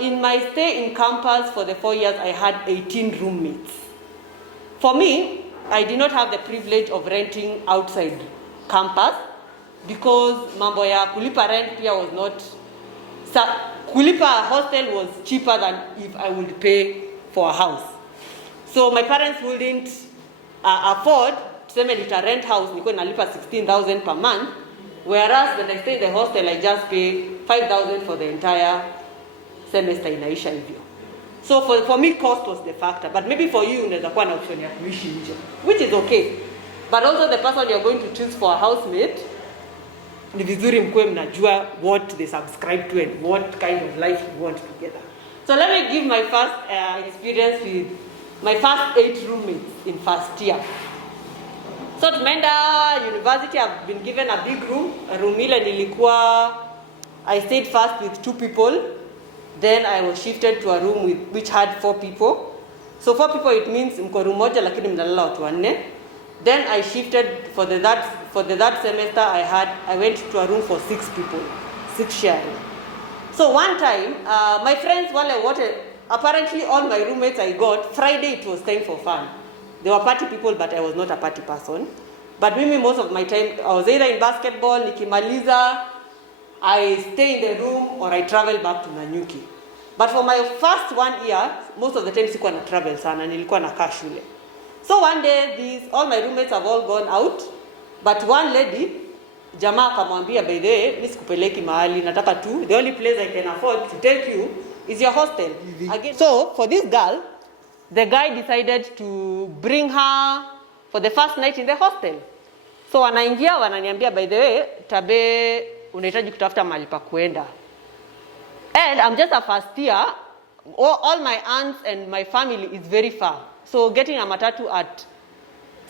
In my stay in campus for the 4 years, I had 18 roommates. For me, I did not have the privilege of renting outside campus because mambo ya kulipa rent pia was not, kulipa hostel was cheaper than if I would pay for a house. So my parents wouldn't afford, tuseme nita rent house, niko nalipa 16,000 per month, whereas when I stay in the hostel, I just pay 5,000 for the entire semester inaisha hivyo. So for me, cost was the factor, but maybe for you, unaweza kuwa na option ya kuishi nje, which is okay. But also the person you're going to choose for a housemate, ni vizuri mkue mnajua what they subscribe to and what kind of life you want together. So let me give my first experience with my first 8 roommates in first year. So tumeenda university, I've been given a big room. Room ile nilikuwa, I stayed first with 2 people. Then I was shifted to a room which had 4 people. So 4 people, it means mko room moja lakini mnalala watu wanne. Then I shifted for the that semester I went to a room for 6 people, 6 sharing. So one time, my friends apparently all my roommates I got, Friday it was time for fun. They were party people, but I was not a party person. But mimi most of my time, I was either in basketball, nikimaliza, I stay in the room or I travel back to Nanyuki. But for my first 1 year, most of the time sikuwa na travel sana, nilikuwa nakaa shule. So one day, all my roommates have all gone out, but one lady, jamaa akamwambia, by the way, mimi sikupeleki mahali, nataka tu, the only place I can afford to take you is your hostel. Again, so for this girl, the guy decided to bring her for the first night in the hostel. So wanaingia, wananiambia, by the way, Tabe, unahitaji kutafuta mahali pa kuenda. And I'm just a first year. All my aunts and my family is very far. So getting a matatu at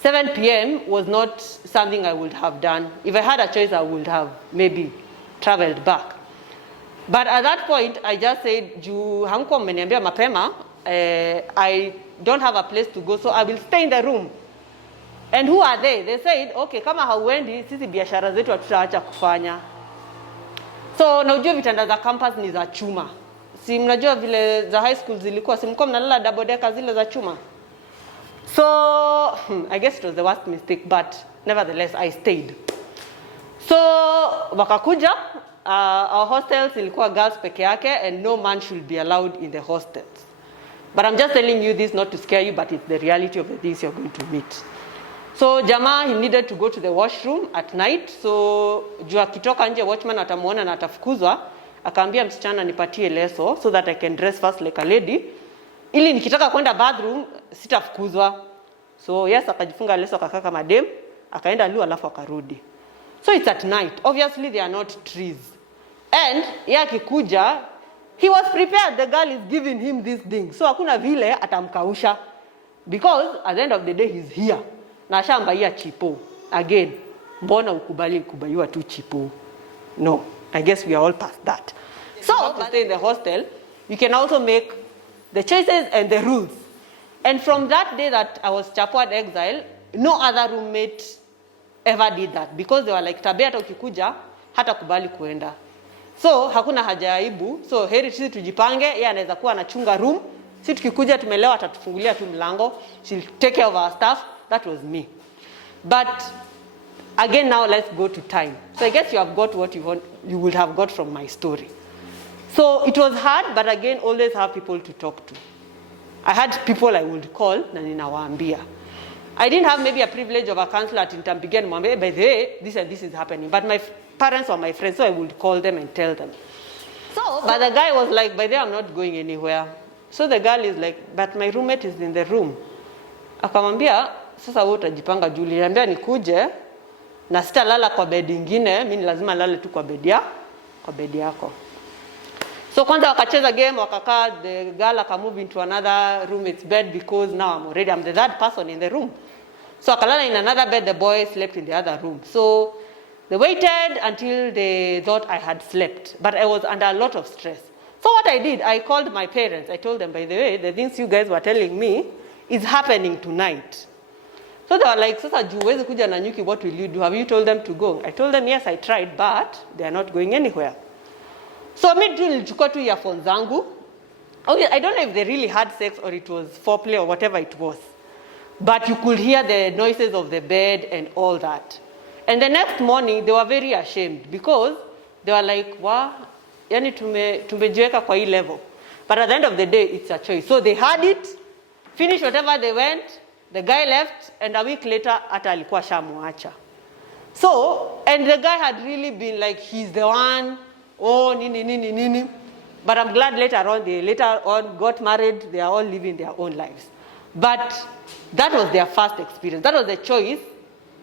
7 p.m. was not something I would have done. If I had a choice, I would have maybe traveled back. But at that point, I just said, juu hamko mmeniambia mapema, I don't have a place to go, so I will stay in the room. And who are they? They said, okay, kama hauendi, sisi biashara zetu hatutaacha kufanya. So najua vitanda za campus ni za chuma. Si mnajua vile za high school zilikuwa, si mko mnalala double decker zile za chuma. So I guess it was the worst mistake, but nevertheless I stayed. So wakakuja, our hostels ilikuwa girls peke yake and no man should be allowed in the hostels. But I'm just telling you this not to scare you, but it's the reality of the things you're going to meet. So jamaa, he needed to go to the washroom at night. So juu akitoka nje watchman atamuona na atafukuzwa, akaambia msichana nipatie leso so that I can dress first like a lady. Ili nikitaka kwenda bathroom sitafukuzwa. So yes, akajifunga leso akakaa kama dem, akaenda lu alafu akarudi. So it's at night. Obviously there are not trees. And yeye akikuja, he was prepared. The girl is giving him this thing. So hakuna vile atamkausha. Because at the end of the day he's here. Na shambaia chipo. Again, mbona ukubali kubaiwa tu chipo? No, I guess we are all past that. So, to stay in the hostel, you can also make the choices and the rules. And from that day that I was chapo at exile, no other roommate ever did that. Because they were like, Tabe hata ukikuja, hata kubali kuenda. So, hakuna haja aibu. So, heri sisi tujipange, yeye anaweza kuwa anachunga room. Sisi tukikuja tumelewa atatufungulia tu mlango. She'll take care of our stuff. That was me. But again, now let's go to time. So I guess you have got what you would have got from my story. So it was hard, but again, always have people to talk to. I had people I would call, na ninawaambia. I didn't have maybe a privilege of a counselor at Intambigen, mwambie, by the way, this and this is happening. But my parents were my friends, so I would call them and tell them. So, but the guy was like, by the way, I'm not going anywhere. So the girl is like, but my roommate is in the room. Akamwambia, sasa wewe utajipanga juu niambia nikuje na sitalala kwa bed nyingine, mimi lazima lale tu kwa bed yako. So kwanza wakacheza game, wakakaa, the girl move into another roommate's bed because now I'm the third person in the room. So akalala in another bed, the boy slept in the other room. So they waited until they thought I had slept, but I was under a lot of stress. So what I did, I called my parents. I told them, by the way, the things you guys were telling me is happening tonight. So they were like, sasa juwezi kuja Nanyuki, what will you do? Have you told them to go? I told them, yes, I tried, but they are not going anywhere. So me too nilichukua tu earphones zangu. Okay, I don't know if they really had sex or it was foreplay or whatever it was. But you could hear the noises of the bed and all that. And the next morning, they were very ashamed because they were like, wow, yani tumejiweka kwa hii level. But at the end of the day, it's a choice. So they had it, finished whatever they went, the guy left, and a week later, hata alikuwa shamuacha. So, and the guy had really been like, he's the one, oh, nini. But I'm glad later on got married, they are all living their own lives. But that was their first experience. That was the choice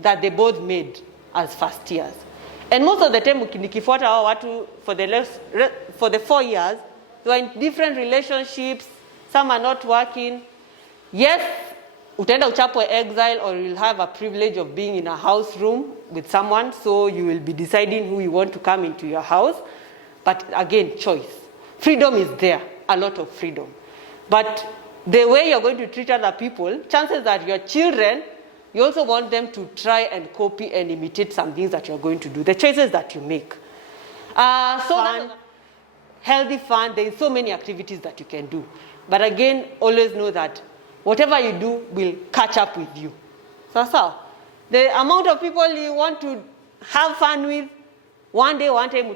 that they both made as first years. And most of the time, nikifuata hao watu for the 4 years, they were in different relationships, some are not working. Yes, utaenda uchapwe exile, or you'll have a privilege of being in a house room with someone, so you will be deciding who you want to come into your house. But again, choice. Freedom is there, a lot of freedom. But the way you're going to treat other people, chances that your children, you also want them to try and copy and imitate some things that you're going to do, the choices that you make. Fun, healthy fun, there is so many activities that you can do. But again, always know that whatever you do will catch up with you. So, the amount of people you want to have fun with, one time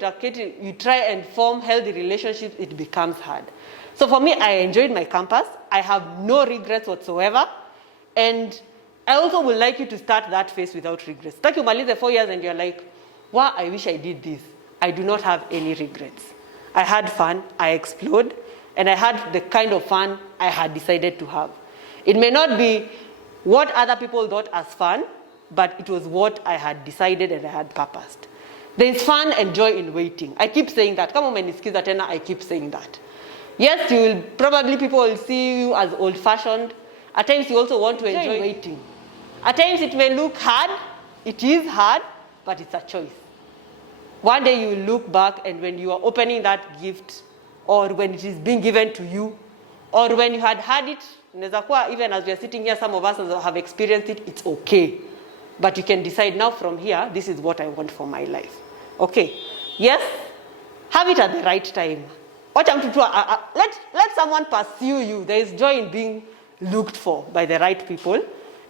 you try and form healthy relationships, it becomes hard. So for me, I enjoyed my campus. I have no regrets whatsoever. And I also would like you to start that phase without regrets. Like you malize 4 years and you're like, wow, I wish I did this. I do not have any regrets. I had fun, I explored, and I had the kind of fun I had decided to have. It may not be what other people thought as fun, but it was what I had decided and I had purposed. There is fun and joy in waiting. I keep saying that. Kama umenisikiza tena, I keep saying that. Yes, you will probably people will see you as old-fashioned. At times you also want to enjoy waiting. At times it may look hard. It is hard, but it's a choice. One day you will look back, and when you are opening that gift, or when it is being given to you, or when you had it, even as we are sitting here, some of us have experienced it, it's okay. But you can decide now from here, this is what I want for my life. Okay. Yes, have it at the right time. Let someone pursue you. There is joy in being looked for by the right people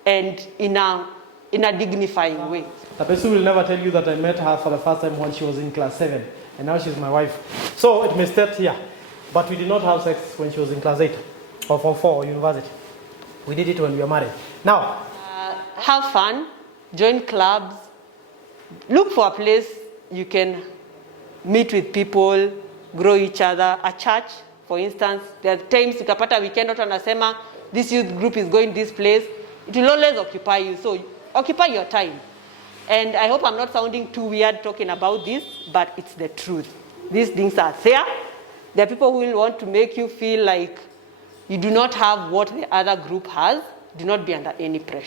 and in a dignifying way. Tapesu will never tell you that I met her for the first time when she was in class 7, and now she's my wife. So it may start here, but we did not have sex when she was in class 8 or form 4 or university. We did it when we were married. Now, have fun, join clubs, look for a place you can meet with people, grow each other. A church, for instance, there are times utapata weekend watu wanasema this youth group is going this place. It will always occupy you, so occupy your time. And I hope I'm not sounding too weird talking about this, but it's the truth. These things are there. There are people who will want to make you feel like you do not have what the other group has. Do not be under any pressure.